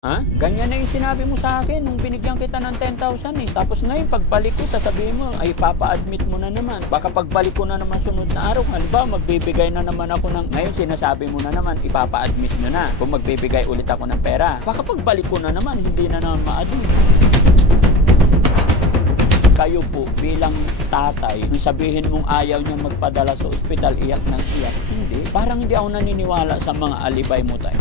Ha? Ganyan na yung sinabi mo sa akin nung binigyan kita ng 10,000 eh. Tapos ngayon, pagbalik ko, sasabihin mo, ay papa-admit mo na naman. Baka pagbalik ko na naman sunod na araw, halimbawa, magbibigay na naman ako ng, ngayon sinasabi mo na naman, ipapa-admit mo na. Kung magbibigay ulit ako ng pera. Baka pagbalik ko na naman, hindi na naman ma-admit. Kayo po bilang tatay, kung sabihin mong ayaw niya magpadala sa ospital, iyak ng iyak, hindi. Parang hindi ako naniniwala sa mga alibay mo tayo.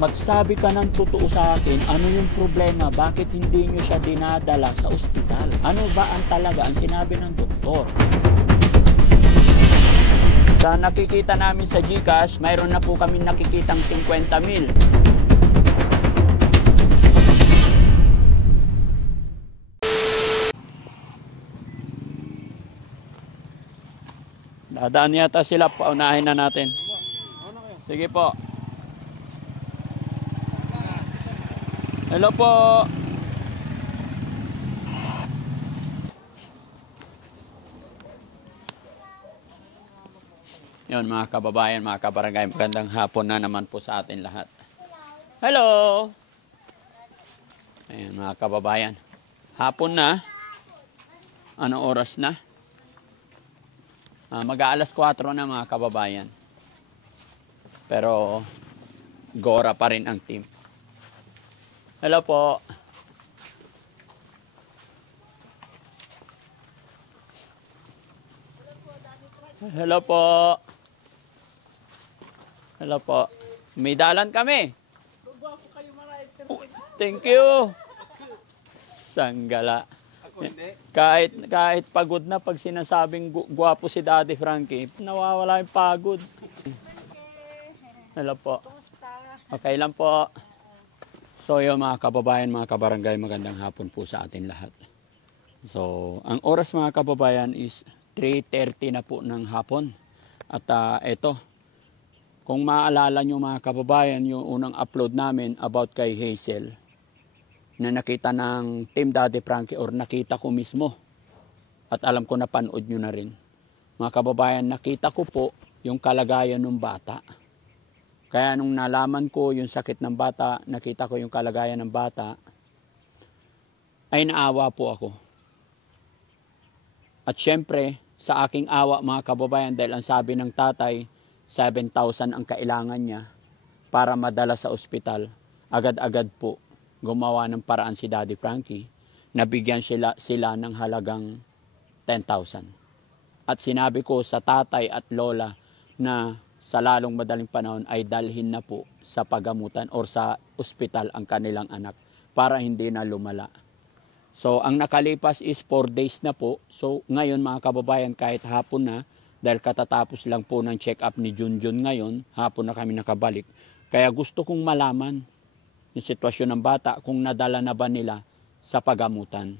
Magsabi ka ng totoo sa akin, ano yung problema, bakit hindi nyo siya dinadala sa ospital? Ano ba ang talaga ang sinabi ng doktor? Sa nakikita namin sa GCash, mayroon na po kami nakikitang 50,000. Dadaan yata sila, paunahin na natin. Sige po. Hello po. Yun mga kababayan, mga kabarangay, magandang hapon na naman po sa atin lahat. Hello. Ayan mga kababayan. Hapon na. Anong oras na? Mag-aalas 4 na mga kababayan. Pero gora pa rin ang team. Hello po. Hello po. Hello po. May dalan kami. Thank you. Sanggala. Kahit pagod na pag sinasabing gwapo si Daddy Frankie, nawawala yung pagod. Hello po. Okay lang po. So yun mga kababayan, mga kabarangay, magandang hapon po sa atin lahat. So ang oras mga kababayan is 3:30 na po ng hapon. At eto, kung maaalala nyo mga kababayan, yung unang upload namin about kay Hazel, na nakita ng Team Daddy Frankie or nakita ko mismo. At alam ko napanood nyo na rin. Mga kababayan, nakita ko po yung kalagayan ng bata. Kaya nung nalaman ko yung sakit ng bata, nakita ko yung kalagayan ng bata, ay naawa po ako. At syempre, sa aking awa mga kababayan, dahil ang sabi ng tatay, 7,000 ang kailangan niya para madala sa ospital, agad-agad po gumawa ng paraan si Daddy Frankie, nabigyan sila ng halagang 10,000. At sinabi ko sa tatay at lola na sa lalong madaling panahon ay dalhin na po sa pagamutan or sa ospital ang kanilang anak para hindi na lumala. So ang nakalipas is 4 days na po. So ngayon mga kababayan, kahit hapon na, dahil katatapos lang po ng check-up ni Junjun ngayon, hapon na kami nakabalik. Kaya gusto kong malaman yung sitwasyon ng bata kung nadala na ba nila sa pagamutan.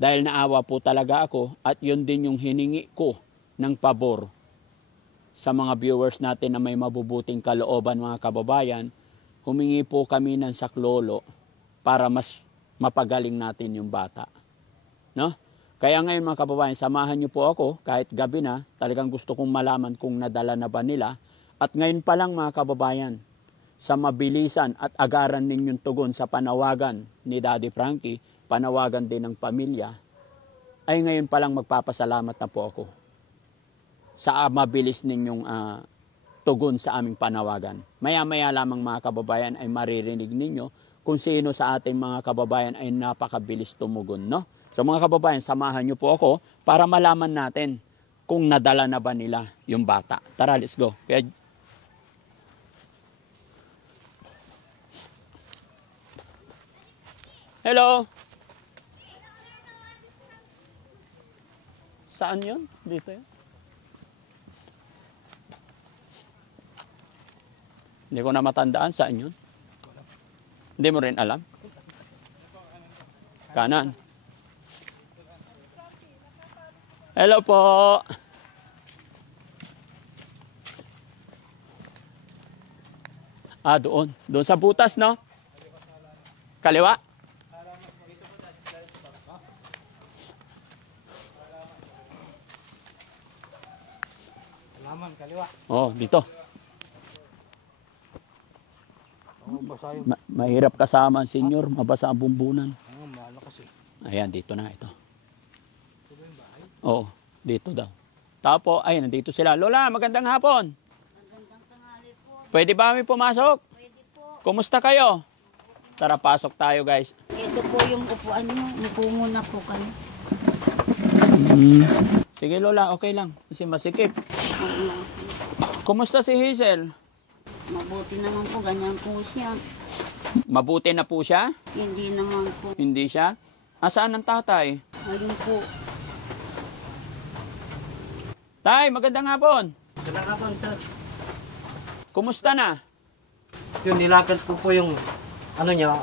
Dahil naawa po talaga ako at yun din yung hiningi ko ng pabor sa mga viewers natin na may mabubuting kalooban mga kababayan, humingi po kami ng saklolo para mas mapagaling natin yung bata. No? Kaya ngayon mga kababayan, samahan niyo po ako kahit gabi na, talagang gusto kong malaman kung nadala na ba nila. At ngayon pa lang mga kababayan, sa mabilisan at agaran ninyong tugon sa panawagan ni Daddy Frankie, panawagan din ng pamilya, ay ngayon pa lang magpapasalamat na po ako sa mabilis ninyong tugon sa aming panawagan. Maya-maya lamang mga kababayan ay maririnig ninyo kung sino sa ating mga kababayan ay napakabilis tumugon. No? So mga kababayan, samahan nyo po ako para malaman natin kung nadala na ba nila yung bata. Tara, let's go. Kaya, hello? Saan yun? Dito yun? Hindi ko na matandaan saan yun. Hindi mo rin alam? Kanan. Hello po. Doon. Doon sa butas, no? Kaliwa? Halaman, kaliwa. Oh, dito. basa yun. Mahirap kasama ang senyor, mabasa ang bumbunan. Malakas eh. Ayan, dito na ito. Oo, dito daw. Tapos, ay, nandito sila. Lola, magandang hapon. Magandang tanghali po. Pwede ba kami pumasok? Pwede po. Kumusta kayo? Tara, pasok tayo, guys. Ito po yung upuan nyo. Upo muna po kayo. Sige, Lola, okay lang. Kasi masikip. Kumusta si Hazel? Mabuti naman po. Ganyan po siya. Mabuti na po siya? Hindi naman po. Hindi siya? Asaan ang tatay? Ayun po. Tay, magandang hapon. Kinakapan, sir. Kumusta na? Yun, nilakad ko po yung, ano niya,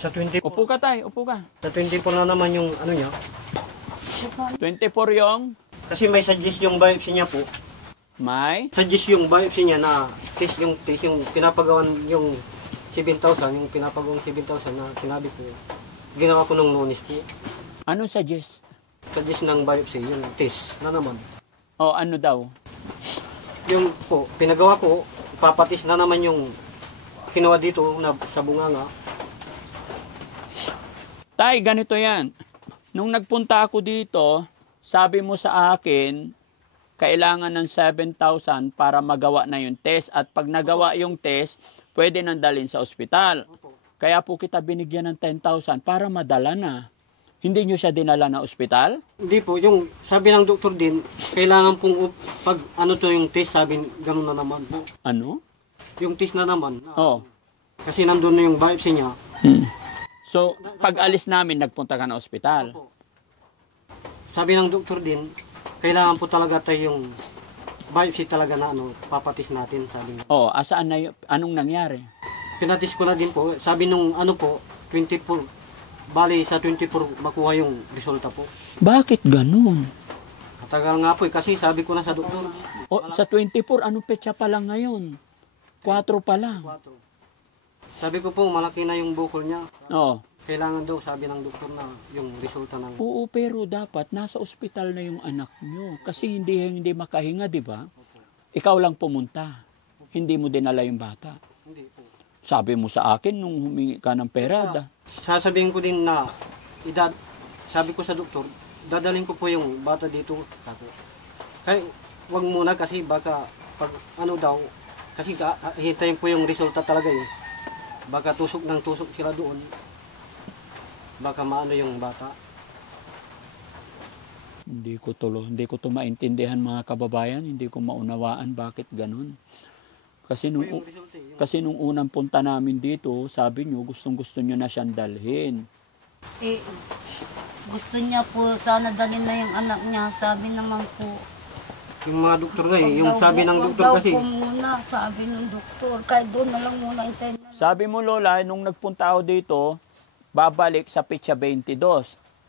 sa 24. Upo ka, tay. Upo ka. Sa 24 na naman yung, ano niya. 24 yung Kasi may suggest yung biopsy niya po. may Suggest yung biopsy niya na test yung pinapagawan yung 7,000, yung pinapagawang 7,000 na sinabi ko. Ginawa ko nung Lunes po. ano suggest? Suggest ng biopsy, yung test na naman. O ano daw? Yung po, pinagawa ko, papatis na naman yung kinuha dito na sa bunganga. Tay, ganito yan. Nung nagpunta ako dito, sabi mo sa akin, kailangan ng 7,000 para magawa na yung test. At pag nagawa yung test, pwede nang dalhin sa ospital. Kaya po kita binigyan ng 10,000 para madala na. Hindi nyo siya dinala na ospital? Hindi po, yung sabi ng doktor din, kailangan pong pag ano to yung test, sabi gano'n na naman po. Ano? Yung test na naman. Oh. Kasi nandun na yung biopsy niya. So, pag alis namin, nagpunta ka na ospital. Opo. Sabi ng doktor din, kailangan po talaga tayo yung biopsy talaga na ano, papatis natin, sabi niya. Oh, asaan na anong nangyari? Pinatis ko na din po, sabi nung ano po, 24, bali sa 24 makuha yung resulta po. Bakit ganun? Matagal nga po kasi sabi ko na sa doktor. O, sa 24, anong petsa pa lang ngayon? 4 pa lang. 4. Sabi ko po, malaki na yung bukol niya. Oh. Kailangan daw, sabi ng doktor na yung resulta ng... Oo, pero dapat nasa ospital na yung anak nyo. Kasi hindi makahinga, di ba? Ikaw lang pumunta. Hindi mo dinala yung bata. Hindi po. Sabi mo sa akin nung humingi ka ng pera. Sasabihin ko din na, sabi ko sa doktor, dadaling ko po yung bata dito. Kaya wag muna kasi baka pag ano daw, kasi hintayin po yung resulta talaga eh. Baka tusok ng tusok sila doon. Baka maano yung bata. Hindi ko to maintindihan mga kababayan. Hindi ko maunawaan bakit ganun. Kasi nung unang punta namin dito, sabi nyo, gustong-gusto nyo na siyang dalhin. Eh, gusto niya po sana dalhin na yung anak niya. Sabi naman po. Yung mga doktor nga eh, yung sabi ng doktor kasi. Wag daw po muna, sabi ng doktor. Kahit doon na lang muna, hintayin na lang. Sabi mo, Lola, nung nagpunta ako dito, babalik sa pitsa 22.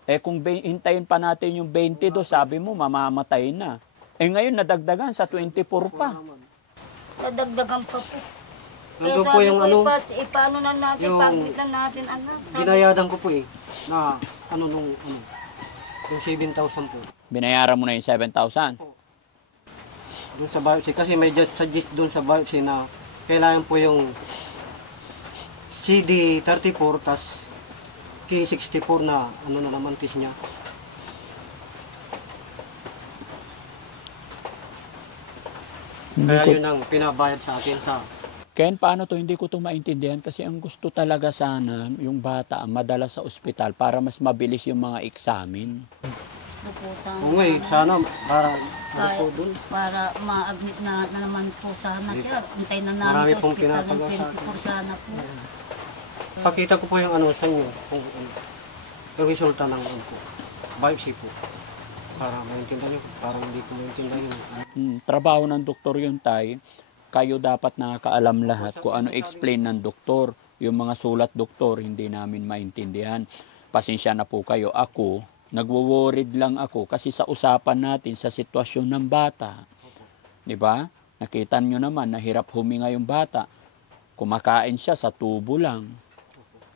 Eh kung hintayin pa natin yung 22, sabi mo, mamamatay na. Eh ngayon, nadagdagan sa 24 pa. Nadagdagan pa po. Kaya Nandun po sabi yung ko, ano, paano na natin, yung- pagmit na natin, anak. Sabi, Binayadan ko po eh, na ano nung, yung 7,000 po. Binayaran mo na yung 7,000. Doon sa biopsy, kasi may just suggest doon sa biopsy na kailangan po yung CD34 tas K64 na ano na naman test niya. Kaya yun ang pinabayad sa akin sa Ken, paano to? Hindi ko to maintindihan kasi ang gusto talaga sana yung bata madala sa ospital para mas mabilis yung mga eksamin. gusto po sana. Oo nga eh, sana para ano po Kahit doon. para ma-admit na naman po sana siya. Hintayin na namin Marami sa pong ospital ng pinapagawa sa 24 sana po. Pakita ko po yung ano sa inyo, kung ano, yung resulta ng ano po, biopsy po. Para maintindihan nyo, parang hindi ko maintindihan yun. Trabaho ng doktor yun, Tay. Kayo dapat nakakaalam lahat kung ano explain ng doktor. Yung mga sulat doktor, hindi namin maintindihan. Pasensya na po kayo. Ako, nagwo-worried lang ako kasi sa usapan natin sa sitwasyon ng bata. Di ba? Nakita nyo naman, nahirap huminga yung bata. Kumakain siya sa tubo lang.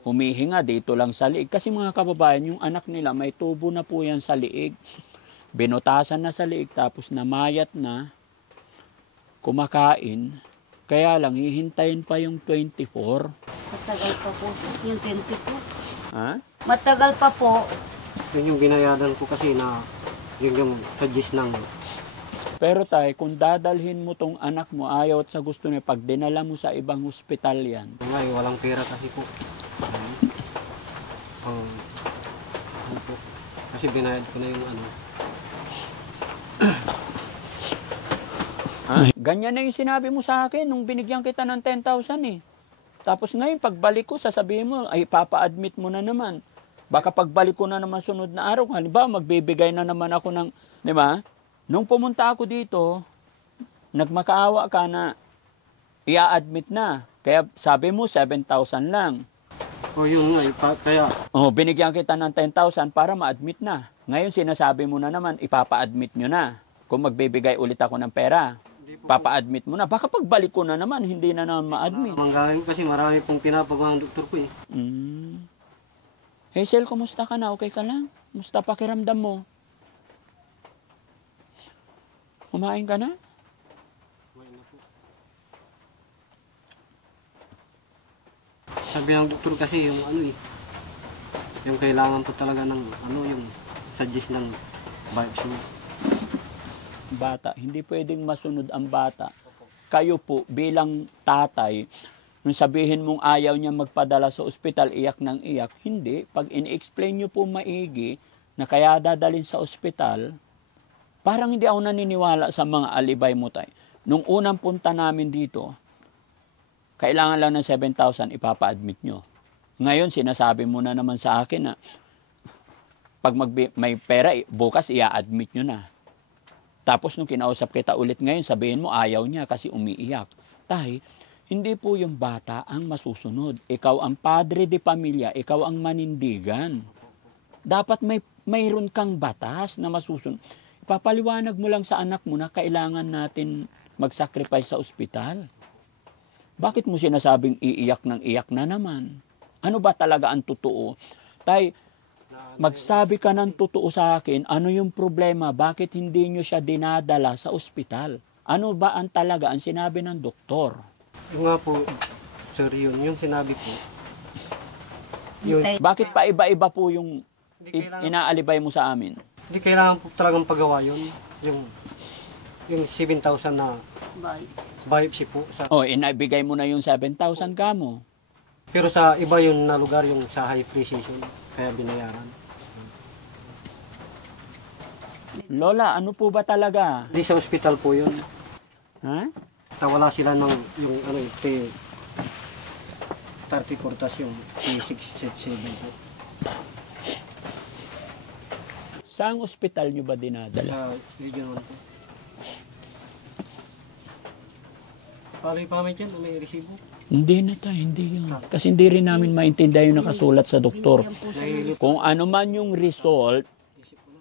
Humihinga dito lang sa liig. Kasi mga kababayan, yung anak nila may tubo na po yan sa liig. Binutasan na sa liig tapos namayat na. Kumakain. Kaya lang, hihintayin pa yung 24. Matagal pa po yung 24. Ha? Matagal pa po. Yun yung binayadan ko kasi na yun yung suggest ng Pero tay, kung dadalhin mo tong anak mo, ayaw at sa gusto niya, pag dinala mo sa ibang hospital yan, ngay, walang pera kasi po. Ano po, kasi binayad ko na yung ano. ganyan na yung sinabi mo sa akin nung binigyan kita ng 10,000 eh. Tapos ngayon, pagbalik ko, sasabihin mo, ay papa-admit mo na naman. Baka pagbalik ko na naman sunod na araw, halimbawa, magbibigay na naman ako ng, di ba? Nung pumunta ako dito, nagmakaawa ka na i-admit na. Kaya sabi mo, 7,000 lang. O yun nga, kaya Oh, binigyan kita ng 10,000 para ma-admit na. Ngayon, sinasabi mo na naman, ipapa-admit nyo na. Kung magbibigay ulit ako ng pera, papa-admit mo na. Baka pagbalik ko na naman, hindi na naman ma-admit. manggaling kasi marami pong pinapagawa ng doktor ko eh. Hazel, kumusta ka na? Okay ka lang? Kumusta pakiramdam mo? Kumain ka na? Sabi ng doktor kasi yung ano eh, yung kailangan po talaga ng ano yung suggest ng biopsy. Bata, hindi pwedeng masunod ang bata. Kayo po, bilang tatay, nung sabihin mong ayaw niya magpadala sa ospital, iyak ng iyak, hindi. Pag in-explain niyo po maigi na kaya dadalhin sa ospital, parang hindi ako naniniwala sa mga alibay mo tayo. Nung unang punta namin dito, kailangan lang ng 7,000, ipapa-admit nyo. Ngayon, sinasabi mo na naman sa akin na pag may pera, bukas i-admit nyo na. Tapos nung kinausap kita ulit ngayon, sabihin mo ayaw niya kasi umiiyak. Tay, hindi po yung bata ang masusunod. Ikaw ang padre de pamilya, ikaw ang manindigan. Dapat mayroon kang batas na masusunod. Ipapaliwanag mo lang sa anak mo na kailangan natin mag-sacrifice sa ospital. Bakit mo sinasabing iiyak ng iyak na naman? Ano ba talaga ang totoo? Tay, magsabi ka ng totoo sa akin, ano yung problema? Bakit hindi nyo siya dinadala sa ospital? Ano ba ang talaga ang sinabi ng doktor? Yung nga po, sir, yung sinabi ko. Yun, Bakit pa iba-iba po yung hindi kailangan, inaalibay mo sa amin? hindi kailangan po talagang pagawa yun. Yung 7,000 na Bye. biopsy po. O, inabigay mo na yung 7,000 ka mo. Pero sa iba yun na lugar, yung sa high precision, kaya binayaran. Lola, ano po ba talaga? Hindi sa ospital po yun. Ha? Wala sila ng yung ano yung P34 tas yung P677 po. Saang ospital nyo ba dinadala? Sa region 1 po. Pali pa kami dyan, may resibo. Hindi na tayo, hindi yun. Kasi hindi rin namin maintindihan yung nakasulat sa doktor. Kung ano man yung result,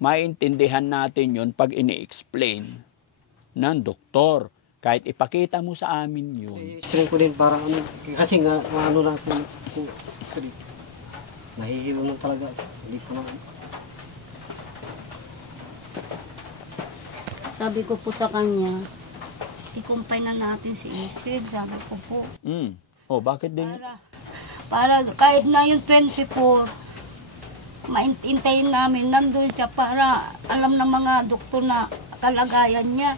maintindihan natin yun pag ini-explain ng doktor. Kahit ipakita mo sa amin yun. I-explain ko din para ano, kasi nga ano na po, nahihilo na talaga. Hindi ko na. Sabi ko po sa kanya, ikumpay na natin si Isid, sabi ko po. Oh, bakit din? Para kahit na yung 24, maintintayin namin, nandun siya para alam ng mga doktor na kalagayan niya.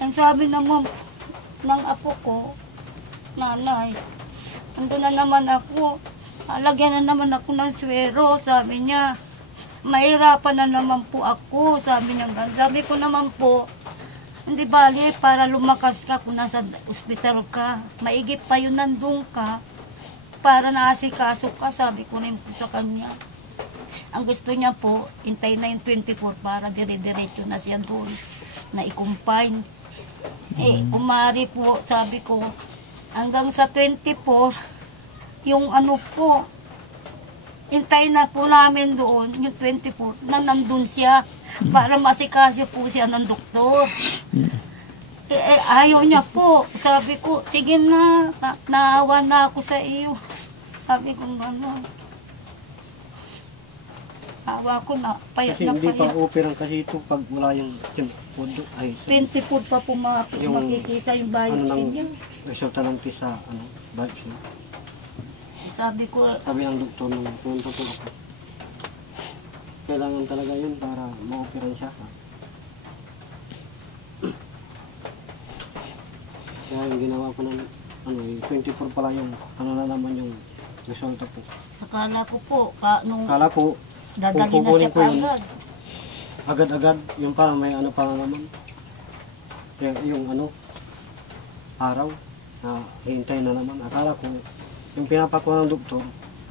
Ang sabi naman ng apo ko, nanay, nandun na naman ako, lagyan na naman ako ng swero, sabi niya. Mahirapan na naman po ako, sabi niya. Sabi ko naman po, hindi bali para lumakas ka kung nasa ospital ka. Maigip pa yun nandun ka para naasikaso ka, sabi ko rin po sa kanya. Ang gusto niya po, hintay na yung 24 para dire-diretso na siya doon na i-confine. Kumari po, sabi ko, hanggang sa 24, yung ano po, hintay na po namin doon, yung 24, na nandun siya para masikasyo po siya ng doktor. Ayaw niya po. Sabi ko, sige na, naawa na ako sa iyo. Sabi ko gano'n. Awa ko na, payat Kasi na hindi pa payat. operang kasi ito pag wala yung pundo. Ay, 24 pa po Yung, makikita yung biopsy niya. resulta ng test sa biopsy. Sabi ko, Sabi ng doktor nung punta po ako. Kailangan talaga yun para ma-operan siya. Kaya yung ginawa ko ng yung 24 pala yung na naman yung resulta po. akala ko po, nung Kala ko dadali kung na siya kukunin ko yun, agad. agad-agad yung parang may pa na naman. Yung araw na hintay na naman. Akala ko yung pinapakuha ng doktor.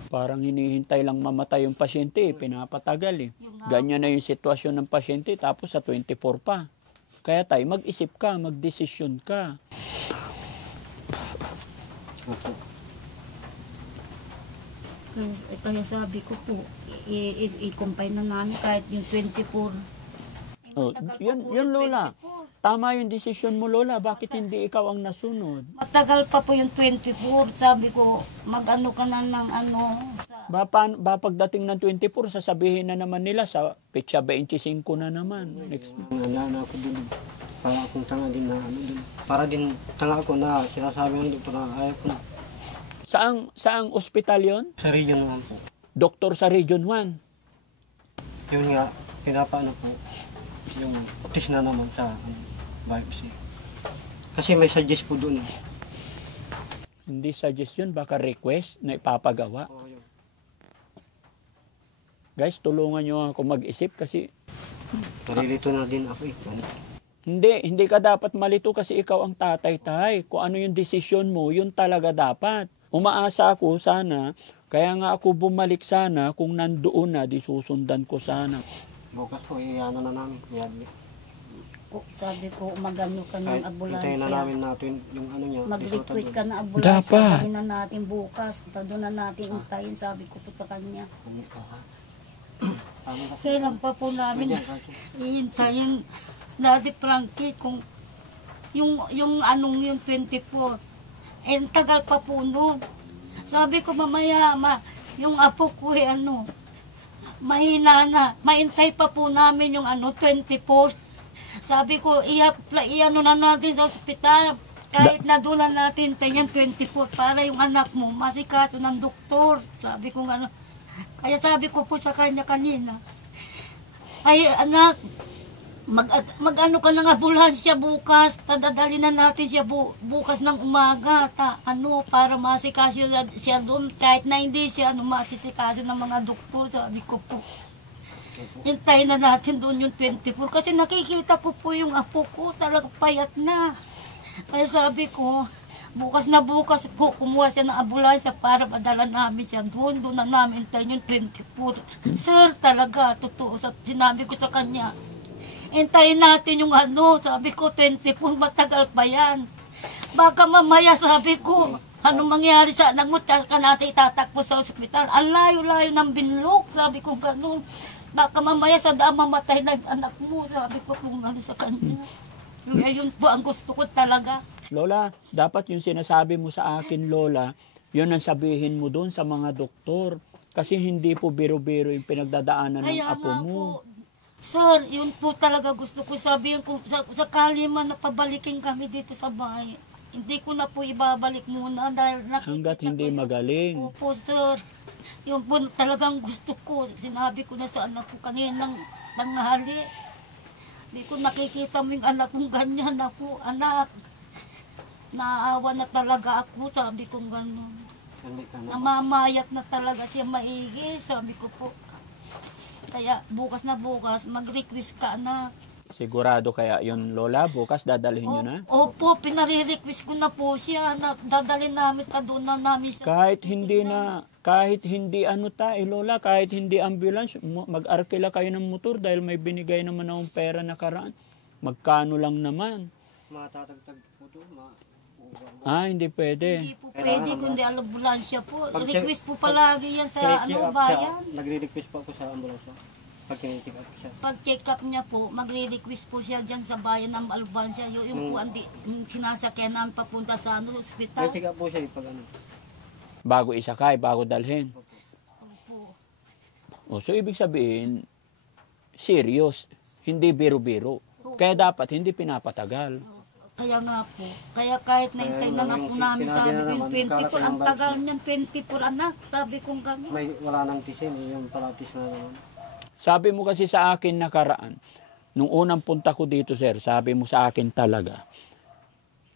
Parang hinihintay lang mamatay yung pasyente, pinapatagal eh. Ganyan na yung sitwasyon ng pasyente, tapos sa 24 pa. Kaya tayo, mag-isip ka, mag-desisyon ka. Opo. Kaya sabi ko po, i-combine na namin kahit yung 24. Oh, yun Lola. Tama yung desisyon mo Lola, bakit hindi ikaw ang nasunod? Matagal pa po yung 24. Sabi ko, mag-ano ka na ng sa... Ba pagdating ng 24, sasabihin na naman nila sa petsa 25 na naman. Next month. Nandaan ako dun. Para akong tanga din na dun. Para din tanga ako na sinasabi ng doktor na ayaw ko na. Saang ospital yon? Sa region naman po. Doktor sa Region 1. Yun nga, pinapaano po yung test na naman sa biopsy. Kasi may suggest po dun. Hindi suggestion, baka request na ipapagawa. Oo, yun. Guys, tulungan nyo ako mag-isip kasi Narilito na din ako eh. hindi ka dapat malito kasi ikaw ang tatay-tay. Kung ano yung desisyon mo, yun talaga dapat. Umaasa ako sana, kaya nga ako bumalik sana, kung nandoon na, di susundan ko sana. Bukas po, iano na namin. Sabi ko, magano ka ng Kahit hintayin na ambulansya. namin natin yung niya. Mag-request ka na Dapat. ambulansya. Dali na natin bukas. Doon na natin intayin. Sabi ko po sa kanya. Kailan pa po namin iintayin, Daddy Frankie, kung yung 24. Tagal pa po nun. Sabi ko mamaya, yung apo ko mahina na. Maintay pa po namin yung 24. Sabi ko, iano na natin sa ospital. Kahit na doon na natin tayo 24 para yung anak mo masikaso ng doktor. Sabi ko kaya sabi ko po sa kanya kanina, ay anak, mag-ano ka ng ambulansya bukas, dadali na natin siya bukas ng umaga, para masikaso siya doon, kahit na hindi siya masisikaso ng mga doktor, sabi ko po. Hintayin na natin doon yung 24, kasi nakikita ko po yung apo ko, talagang payat na. Kaya sabi ko, bukas po, kumuha siya ng ambulansya para madala namin siya doon na namin hintayin yung 24. Sir, talaga, totoo, sinabi ko sa kanya, hintayin natin yung sabi ko, 24, matagal pa yan. Baka mamaya, sabi ko, anong mangyari sa anak mo, tsaka natin itatakbo sa ospital. Ang layo-layo ng binlok, sabi ko ganun. Baka mamaya sa daan mamatay na yung anak mo, sabi ko kung sa kanya. Yun po ang gusto ko talaga. Lola, dapat yung sinasabi mo sa akin, Lola, yun ang sabihin mo doon sa mga doktor. Kasi hindi po biro-biro yung pinagdadaanan ng Kaya apo nga mo. po, sir, yun po talaga gusto ko sabihin kung sakali man napabalikin kami dito sa bahay. Hindi ko na po ibabalik muna dahil nakikita Hanggat hindi ko magaling. Opo, sir. Yun po talagang gusto ko. Sinabi ko na sa anak ko kaninang tanghali. Hindi ko nakikita mo yung anak kong ganyan na po. Anak, naawa na talaga ako. Sabi ko gano'n. Namamayat na talaga siya maigi. Sabi ko po. Kaya bukas na bukas, mag-request ka anak. Sigurado kaya yun, Lola, bukas dadalhin nyo na? Opo, pinare-request ko na po siya na dadalhin namin, doon na namin sa... Kahit hindi Lola, kahit hindi ambulance, mag-arkila kayo ng motor dahil may binigay naman akong pera na karaan. Magkano lang naman? Matatagtag po doon, Hindi pwede. Hindi po pwede, kundi ambulansya po. Request po palagi yan sa bayan. Nagre-request po ako sa ambulansya. Pag kine-check up siya. Pag check up niya po, magre-request po siya dyan sa bayan ng ambulansya. Yung po, sinasakyan namin papunta sa ospital. Check up po siya pag Bago isakay, bago dalhin. Opo. O, so ibig sabihin, serious, hindi biro-biro. Kaya dapat hindi pinapatagal. Kaya nga po. Kaya kahit naintay na nga po namin, sabi ko yung 24, ang tagal niyan, 24 anak. Sabi kong gano'n. May wala nang tisin, yung palatis na naman. Sabi mo kasi sa akin nakaraan, nung unang punta ko dito, sir, sabi mo sa akin talaga,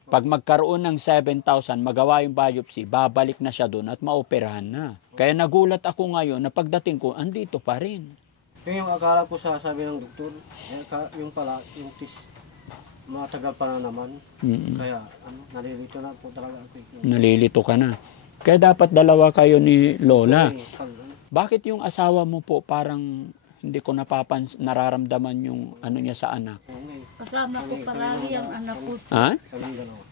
pag magkaroon ng 7,000, magawa yung biopsy, babalik na siya doon at maoperahan na. Kaya nagulat ako ngayon na pagdating ko, andito pa rin. Yung akala ko sa sabi ng doktor, yung pala, yung tis, matagal pa na naman. Kaya, nalilito na po talaga ako. Nalilito ka na. Kaya dapat dalawa kayo ni Lola. Bakit yung asawa mo po parang hindi ko nararamdaman yung ano niya sa anak? Kasama ko paragi ang anak ko. Ha? Kayong dalawa.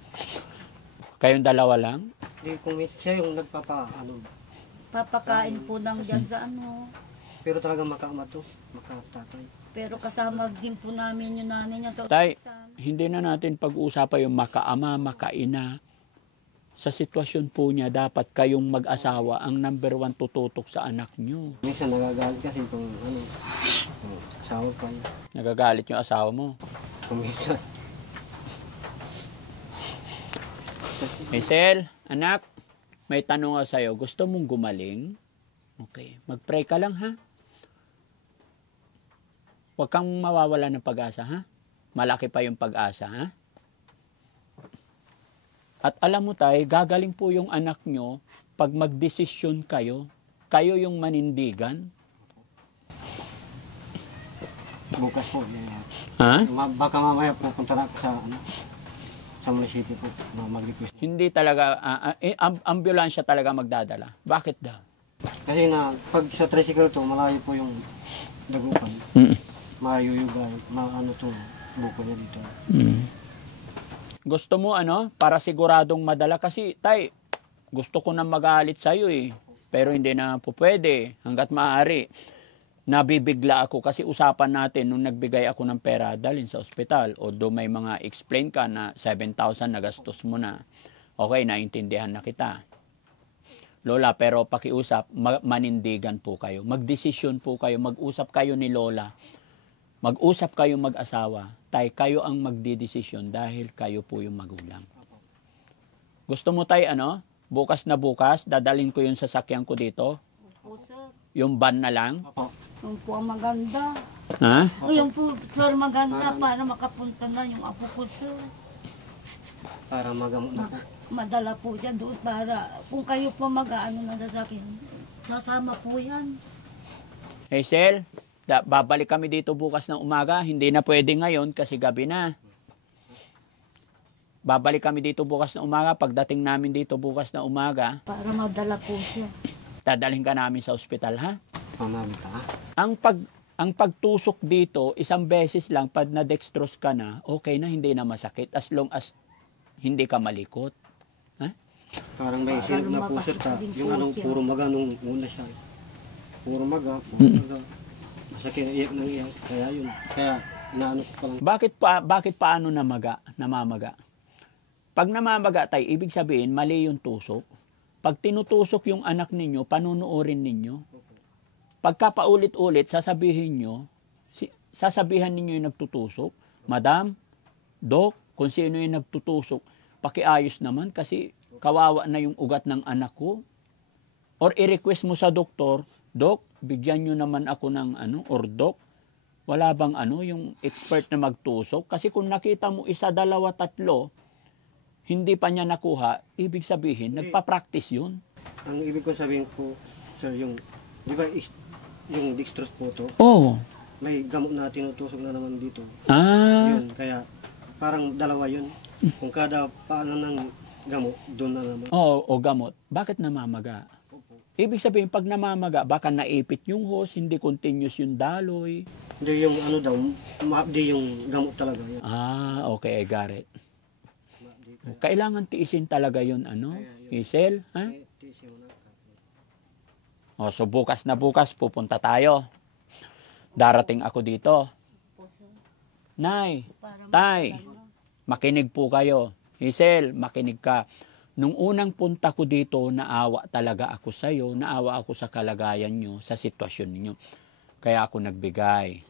Kayong dalawa lang? Hindi, kung siya yung Papakain po nang dyan sa ano. pero talagang makaama to, makatatay. Pero kasama din po namin yung nanay niya sa Tay, ospital. hindi na natin pag-uusapan yung makaama, makaina. Sa sitwasyon po niya, dapat kayong mag-asawa ang number 1 tututok sa anak niyo. Minsan nagagalit kasi kung kung asawa pa niya. Nagagalit yung asawa mo. Kung minsan. Hazel, anak, may tanong ako sa'yo. Gusto mong gumaling? Okay. Mag-pray ka lang, ha? Huwag kang mawawala ng pag-asa, ha? Malaki pa yung pag-asa, ha? At alam mo tayo, gagaling po yung anak nyo pag magdesisyon kayo. Kayo yung manindigan. Bukas po. Yeah. Ha? Baka mamaya pupunta na ako sa munisipyo po. Mag-request. Hindi talaga, ambulansya talaga magdadala. Bakit daw? Kasi pag sa tricycle to, malayo po yung dagupan. Mayuyugay, maano to, buko niya dito. Gusto mo para siguradong madala kasi tay, gusto ko na magalit sa iyo pero hindi na po pwede hangga't maaari. Nabibigla ako kasi usapan natin nung nagbigay ako ng pera dalhin sa ospital, although may mga explain ka na 7,000 na gastos mo na. Okay, naintindihan na kita. Lola, pero pakiusap, manindigan po kayo. Magdesisyon po kayo, mag-usap kayo ni Lola. Mag-usap kayo mag-asawa. Tay, kayo ang magdidesisyon dahil kayo po yung magulang. Gusto mo tay, bukas na bukas, dadalhin ko yung sasakyan ko dito? Opo, sir. Yung van na lang? Opo. Yung po ang maganda. Ha? O yung po, sir, maganda para makapunta na yung apo ko, sir. Para magamot na po. Madala po siya doon para kung kayo po mag-ano ng sasakyan, sasama po yan. Hazel, babalik kami dito bukas ng umaga. Hindi na pwede ngayon kasi gabi na. Babalik kami dito bukas ng umaga. Pagdating namin dito bukas ng umaga, Para madala po siya. dadalhin ka namin sa ospital, ha? Pamamit ka. Ang pagtusok dito, isang beses lang, pag na-dextrose ka na, okay na, hindi na masakit. As long as hindi ka malikot. Ha? Parang may Para silip na po sir. lumapasok din Yung po anong siya. puro maga nung una siya. Puro maga. Masakit na iyak ng iyak. Kaya yun. Kaya inaano ko palang. Bakit paano namamaga? Pag namamaga tayo, ibig sabihin, mali yung tusok. Pag tinutusok yung anak ninyo, panunuorin ninyo. Pagka paulit-ulit, sasabihan ninyo yung nagtutusok, Madam, Dok, kung sino yung nagtutusok, pakiayos naman kasi kawawa na yung ugat ng anak ko. Or i-request mo sa doktor, Dok, bigyan nyo naman ako ng or Dok, wala bang yung expert na magtusok? Kasi kung nakita mo 1, 2, 3, hindi pa niya nakuha, ibig sabihin, nagpa-practice yun. Ang ibig ko sabihin po, sir, yung, di ba, yung dextrose po to, Oo. may gamot na tinutusok na naman dito. Ah. Yun, kaya parang dalawa yun. Kung kada paano ng gamot, doon na naman. Oo, o gamot. Bakit namamaga? Opo. Ibig sabihin, pag namamaga, baka naipit yung hose, hindi continuous yung daloy. Hindi yung daw, maabdi yung gamot talaga. Yun. Ah, okay, I got it. Maabdi ka. Kailangan tiisin talaga yun, Hazel, ha? Tisi mo na. O, so bukas na bukas, pupunta tayo. Darating ako dito. Po, sir. Nay, Para Tay, madala. makinig po kayo. Hazel, makinig ka. nung unang punta ko dito, naawa talaga ako sa iyo, naawa ako sa kalagayan nyo, sa sitwasyon niyo. Kaya ako nagbigay.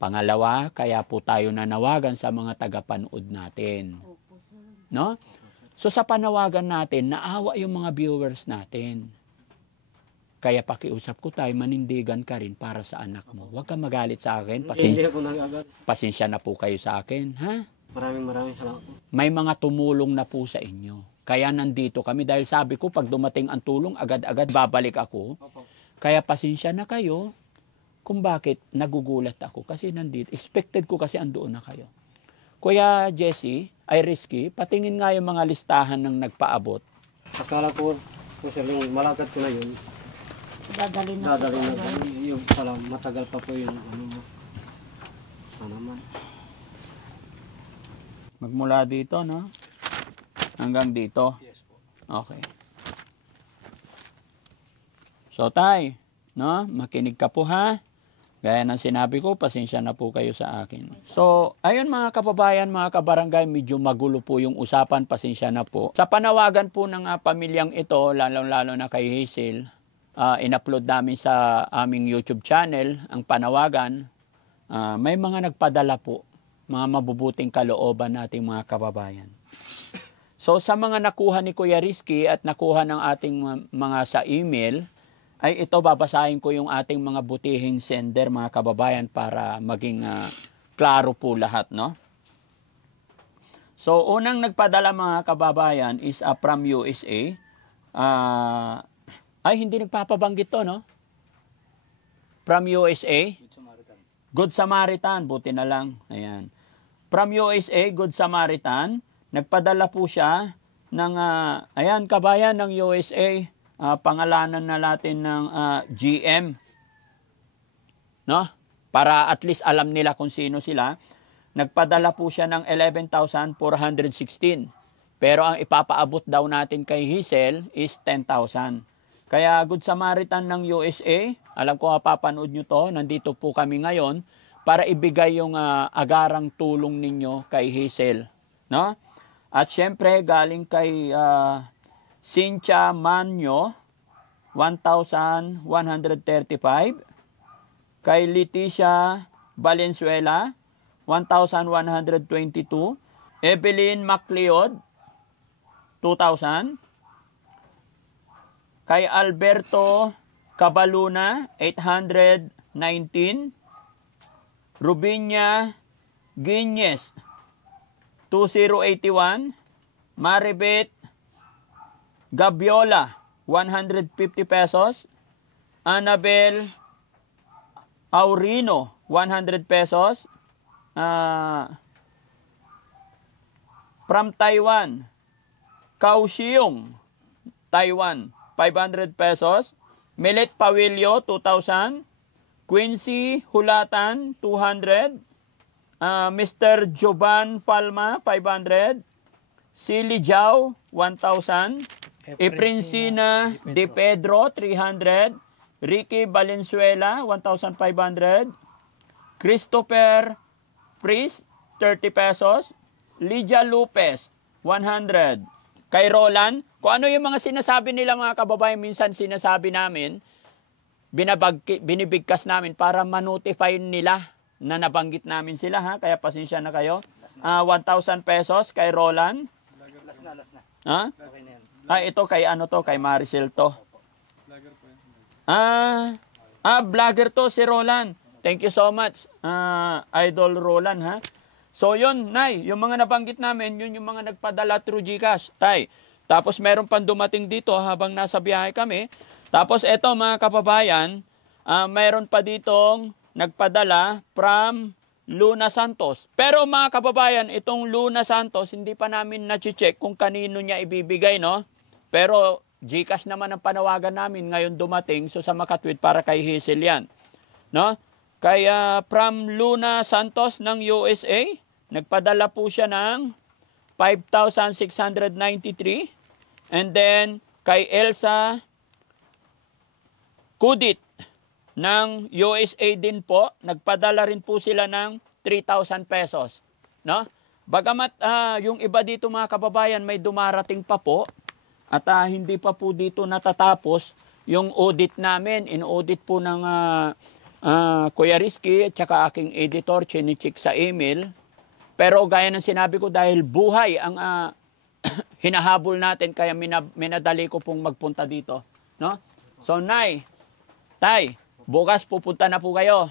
Pangalawa, kaya po tayo nanawagan sa mga tagapanood natin. No? So sa panawagan natin, naawa yung mga viewers natin. Kaya pakiusap ko tayo, manindigan ka rin para sa anak mo. Huwag kang magalit sa akin. Hindi ako nag-agat. Pasensya na po kayo sa akin. Ha? Maraming salamat po. May mga tumulong na po sa inyo. Kaya nandito kami dahil sabi ko, pag dumating ang tulong, agad-agad babalik ako. Opo. Kaya pasensya na kayo kung bakit nagugulat ako. Kasi nandito, expected ko kasi andoon na kayo. Kuya Jesse, ay Risky, patingin nga yung mga listahan ng nagpaabot. Akala ko, kung sir, yung malagad ko na yun, Dadalhin na po. dadalhin na ganun. Yung pala, matagal pa po yung ano mo. Ano naman. Magmula dito, no? Hanggang dito. Yes po. Okay. So, tay, no? Makinig ka po, ha? Gaya ng sinabi ko, pasensya na po kayo sa akin. So, ayun mga kababayan, mga kabarangay, medyo magulo po yung usapan, pasensya na po. Sa panawagan po ng pamilyang ito, lalo-lalo na kay Hazel, in-upload namin sa aming YouTube channel, ang panawagan, may mga nagpadala po, mga mabubuting kalooban nating mga kababayan. So, sa mga nakuha ni Kuya Risky at nakuha ng ating mga sa email, ay ito babasahin ko yung ating mga butihing sender, mga kababayan, para maging klaro po lahat, no? So, unang nagpadala mga kababayan is from USA. Ay, hindi nagpapabanggit to, no? From USA. Good Samaritan, buti na lang. Ayan. From USA, Good Samaritan. Nagpadala po siya ng, ayan, kabayan ng USA. Pangalanan na natin ng GM. No? Para at least alam nila kung sino sila. Nagpadala po siya ng 11,416. Pero ang ipapaabot daw natin kay Hazel is 10,000. Kaya Good Samaritan ng USA, alam ko mapapanood nyo to, nandito po kami ngayon para ibigay yung agarang tulong ninyo kay Hazel. No? At syempre, galing kay Cynthia Manyo, 1,135. Kay Leticia Valenzuela, 1,122. Evelyn Macleod, 2,000. Kay Alberto Cabaluna, 819. Rubinia Guiñez, 2,081. Maribet Gabiola, 150 pesos. Annabel Aurino, 100 pesos. From Taiwan, Kaohsiung, Taiwan, 500 pesos. Milet Pawilio, 2,000. Quincy Hulatan, 200. Mr. Jovan Falma, 500. Silly Jau, 1,000. Eprincina De Pedro, 300. Ricky Valenzuela, 1,500. Christopher Priest, 30 pesos. Lydia Lopez, 100. Kay Roland, kung ano yung mga sinasabi nila mga kababayan, minsan sinasabi namin, binibigkas namin para ma-notify nila na nabanggit namin sila, ha? Kaya pasensya na kayo. 1,000 pesos kay Roland. Last na. Ha? Okay na yan. Ito kay ano to, kay Maricel to. Vlogger to si Roland. Thank you so much, Idol Roland, ha? So yun, Nay, yung mga nabanggit namin, yun yung mga nagpadala through GCash. Tay, tapos meron pang dumating dito habang nasa biyahe kami. Tapos eto mga kababayan, meron pa ditong nagpadala from Luna Santos. Pero mga kababayan, itong Luna Santos, hindi pa namin na-check kung kanino niya ibibigay, no? Pero GCash naman ang panawagan namin ngayon dumating, so sa Makatwid para kay Hazel yan, no? Kaya from Luna Santos ng USA, nagpadala po siya ng 5,693. And then kay Elsa Kudit ng USA din po, nagpadala rin po sila ng 3,000 pesos. No? Bagamat yung iba dito mga kababayan may dumarating pa po, At hindi pa po dito natatapos yung audit namin. In-audit po ng Kuya Rizky at saka aking editor, chinichik sa email. Pero gaya ng sinabi ko, dahil buhay ang hinahabol natin, kaya minadali ko pong magpunta dito. No? So, Nay, Tay, bukas pupunta na po kayo.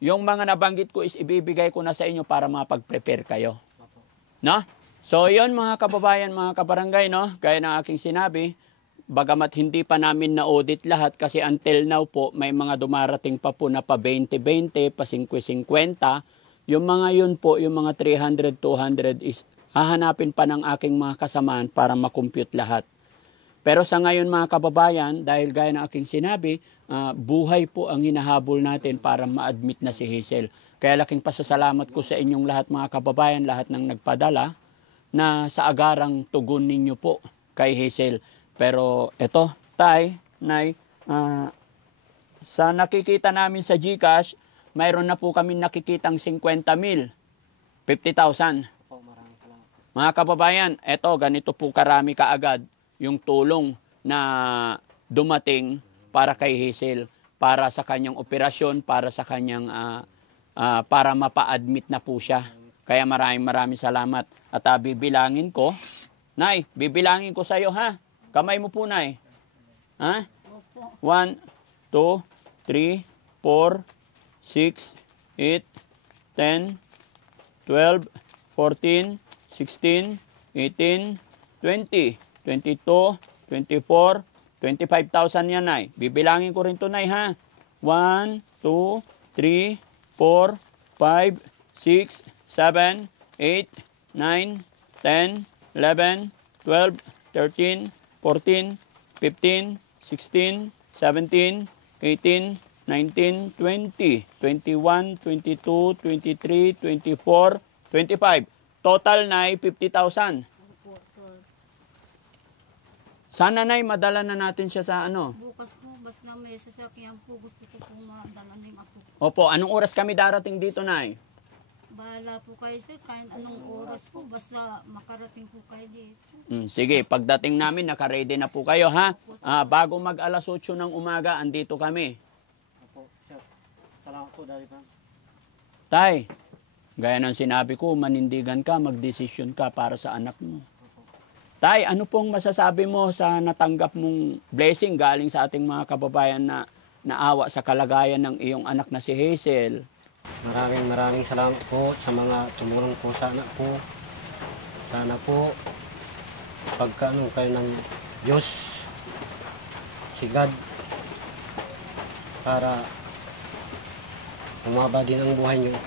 Yung mga nabanggit ko is ibibigay ko na sa inyo para mapag-prepare kayo. No? So, yun mga kababayan, mga kabarangay, no? Gaya ng aking sinabi, bagamat hindi pa namin na-audit lahat kasi until now po, may mga dumarating pa po na pa 20-20, pa 50-50. Yung mga yun po, yung mga 300, 200 is hahanapin pa ng aking mga kasamaan para makompute lahat. Pero sa ngayon mga kababayan, dahil gaya ng aking sinabi, buhay po ang hinahabol natin para ma-admit na si Hazel. Kaya laking pasasalamat ko sa inyong lahat mga kababayan, lahat ng nagpadala, na sa agarang tugon ninyo po kay Hazel. Pero eto, Tay, Nay, sa nakikita namin sa GCash, mayroon na po kami nakikitang 50,000, 50,000. Opo, maraming salamat. Mga kababayan, eto, ganito po karami kaagad yung tulong na dumating para kay Hazel, para sa kanyang operasyon, para sa kanyang, para mapa-admit na po siya. Kaya maraming salamat. At bibilangin ko, Nay, bibilangin ko sa iyo ha. Kamay mo po, Nay. Ha? Opo. 1, 2, 3, 4, 6, 8, 10, 12, 14, 16, 18, 20, 22, 24, 25,000 yan, Nay. Bibilangin ko rin to, Nay, ha? 1, 2, 3, 4, 5, 6, 7, 8, 9, 10, 11, 12, 13, 14, 15, 16, 17, 18, 19, 20, 21, 22, 23, 24, 25. Total na 50,000. Opo, sir. Sana na madala na natin siya sa ano. Bukas po, basta may sasakyan po, gusto ko po madala na yung apo. Opo, anong oras kami darating dito, Nay? Bahala po kayo, sir, kahit anong oras po, basta makarating po kayo dito. Sige, pagdating namin, naka-ready na po kayo, ha? Bago mag alas 8 ng umaga, andito kami. Opo, sir. Salamat po, Daddy Frank. Tay, gaya ng sinabi ko, manindigan ka, magdesisyon ka para sa anak mo. Tay, ano pong masasabi mo sa natanggap mong blessing galing sa ating mga kababayan na naawa sa kalagayan ng iyong anak na si Hazel? Maraming salamat po sa mga tumulong po sa anak po. Sana po pagkaano kayo ng Diyos, si God, para umaba din ang buhay niyo.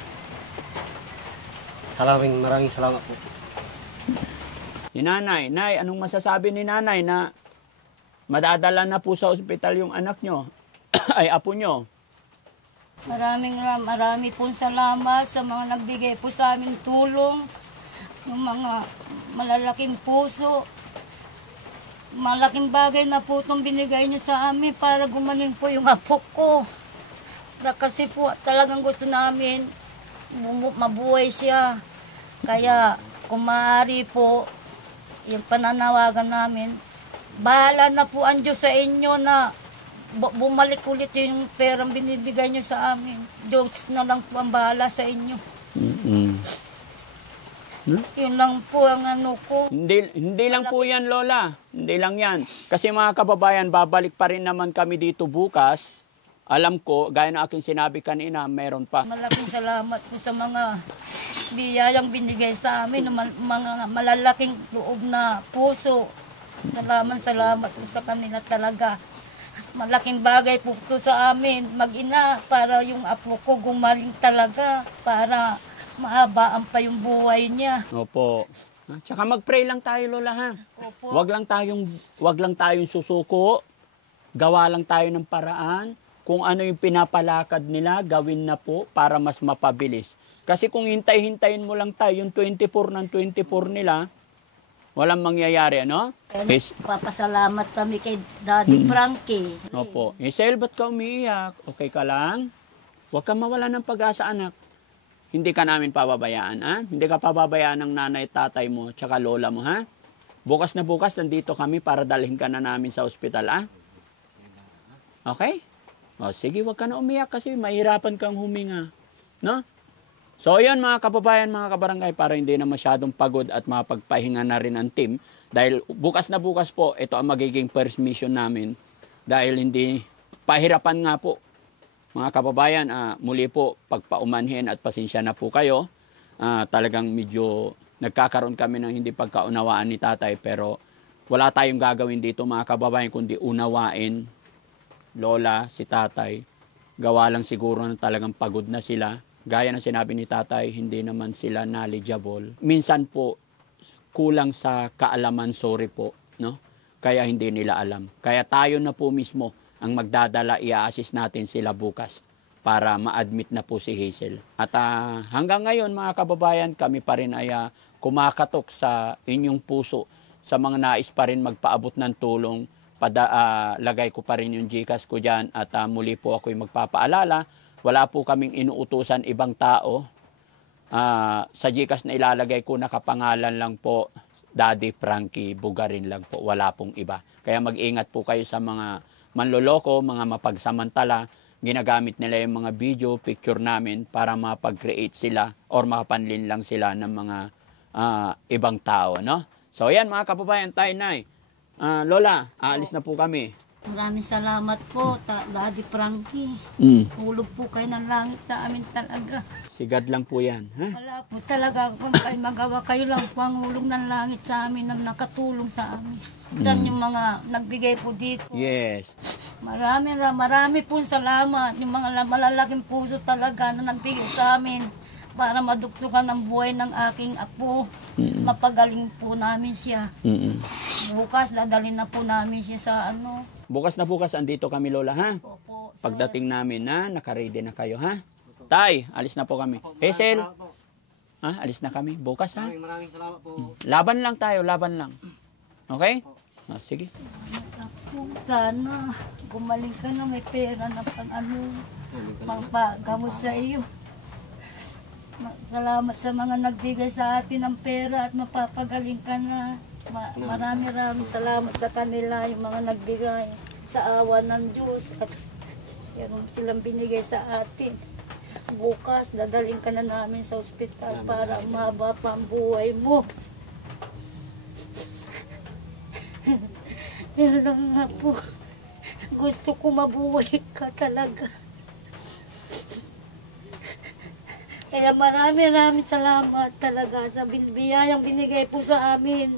Maraming salamat po. Ni Nanay, Nay, anong masasabi ni Nanay na madadala na po sa ospital yung anak nyo? Ay, apo nyo? Marami pong salamat sa mga nagbigay po sa amin tulong, yung mga malalaking puso. Malaking bagay na po itong binigay nyo sa amin para gumaling po yung apo ko. Kasi po talagang gusto namin mabuhay siya. Kaya kung maaari po, yung pananawagan namin, bahala na po ang Diyos sa inyo na bumalik ulit yung perang binibigay nyo sa amin. Diyos na lang po ang bahala sa inyo. Yun lang po ang ano ko. Hindi lang po yan, Lola. Hindi lang yan. Kasi mga kababayan, babalik pa rin naman kami dito bukas. Alam ko, gaya na aking sinabi kanina, meron pa. Malaking salamat po sa mga biyayang binigay sa amin, mga malalaking loob na puso. Salamat po sa kanila talaga. Malaking bagay po ito sa amin, mag-ina, para yung apo ko gumaling talaga, para mahabaan pa yung buhay niya. Opo. Tsaka mag-pray lang tayo, Lola, ha? Opo. Wag lang tayong susuko. Gawa lang tayo ng paraan. Kung ano yung pinapalakad nila, gawin na po para mas mapabilis. Kasi kung hintay-hintayin mo lang tayo, yung 24 ng 24 nila, walang mangyayari, ano? Yes. Papasalamat kami kay Daddy Frankie. Opo. Hazel, ba't ka umiiyak? Okay ka lang? Huwag kang mawala ng pag-asa, anak. Hindi ka namin pababayaan, ha? Hindi ka pababayaan ng nanay at tatay mo, tsaka lola mo, ha? Bukas na bukas, nandito kami para dalhin ka na namin sa ospital, ah? Okay? O, sige, wag ka na umiyak kasi mahirapan kang huminga. No? So, yun mga kababayan, mga kabarangay, para hindi na masyadong pagod at mapagpahinga na rin ang team. Dahil bukas na bukas po, ito ang magiging first mission namin. Dahil hindi, pahirapan nga po. Mga kababayan, muli po, pagpaumanhin at pasensya na po kayo. Talagang medyo nagkakaroon kami ng hindi pagkaunawaan ni tatay. Pero wala tayong gagawin dito mga kababayan, kundi unawain lola, si tatay. Gawa lang siguro na talagang pagod na sila. Gaya ng sinabi ni tatay, hindi naman sila knowledgeable. Minsan po, kulang sa kaalaman, sorry po, no? Kaya hindi nila alam. Kaya tayo na po mismo ang magdadala, i-assist natin sila bukas para ma-admit na po si Hazel. At hanggang ngayon mga kababayan, kami pa rin ay kumakatok sa inyong puso sa mga nais pa rin magpaabot ng tulong. Lagay ko pa rin yung GCash ko dyan at muli po ako'y magpapaalala. Wala po kaming inuutusan ibang tao. Sa GCash na ilalagay ko, nakapangalan lang po Daddy Frankie Bugarin lang po. Wala pong iba. Kaya mag-ingat po kayo sa mga manloloko, mga mapagsamantala. Ginagamit nila yung mga video, picture namin para mapag-create sila or makapanlin lang sila ng mga ibang tao. No? So yan mga kababayan, tayo nay. Lola, aalis na po kami. Maraming salamat po, Daddy Frankie. Hulog po kayo ng langit sa amin talaga. Sigad lang po yan. Ha? Wala po talaga kung kayo magawa. Kayo lang po ang hulog ng langit sa amin na nakatulong sa amin. Dan yung mga nagbigay po dito. Yes. Marami po salamat. Yung mga malalaking puso talaga na nagbigay sa amin para maduktukan ang buhay ng aking apo. Mapagaling po namin siya. Bukas, dadalhin na po namin siya sa ano. Bukas na bukas, andito kami Lola, ha? Opo, sir. Pagdating namin na, nakaready na kayo, ha? Tay, alis na po kami. Hazel, ha? Alis na kami. Bukas, ha? Maraming salamat po. Laban lang tayo, laban lang. Okay? Sige. Sana gumaling ka na, may pera na pang pangpagamot sa iyo. Salamat sa mga nagbigay sa atin ng pera at mapapagaling ka na. Maraming salamat sa kanila, yung mga nagbigay sa awa ng Diyos at yan silang binigay sa atin. Bukas, dadaling ka na namin sa ospital para mahaba pa ang buhay mo. Yan lang nga po. Gusto ko mabuhay ka talaga. Kaya maraming salamat talaga sa biyayang binigay po sa amin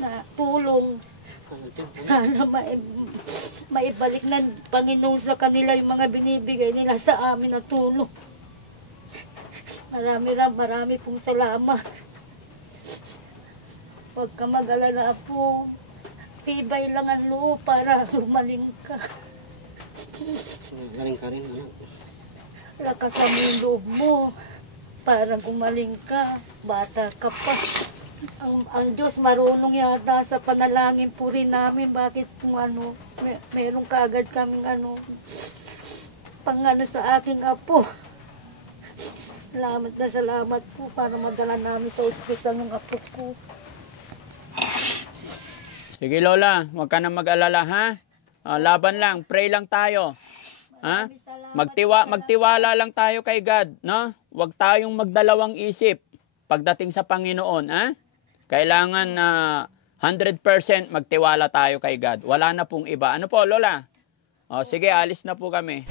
na tulong. Sana maibalik ng Panginoon sa kanila yung mga binibigay nila sa amin na tulong. Marami pong salamat. Huwag ka mag-alala po. Tibay lang ang loob para gumaling ka. Galing ka rin, ano? Lakas ang loob mo para gumaling ka. Bata ka pa. Ang Diyos marunong yata sa panalangin po rin namin. Bakit kung meron kagad kaming sa aking apo. Salamat po para madala namin sa ospital ng apo ko. Sige Lola, huwag ka na mag-alala, ha? Laban lang, pray lang tayo. Ha? Magtiwala lang tayo kay God, no? Huwag tayong magdalawang isip pagdating sa Panginoon, ha? Kailangan na 100% magtiwala tayo kay God. Wala na pong iba. Ano po, Lola? Sige, alis na po kami.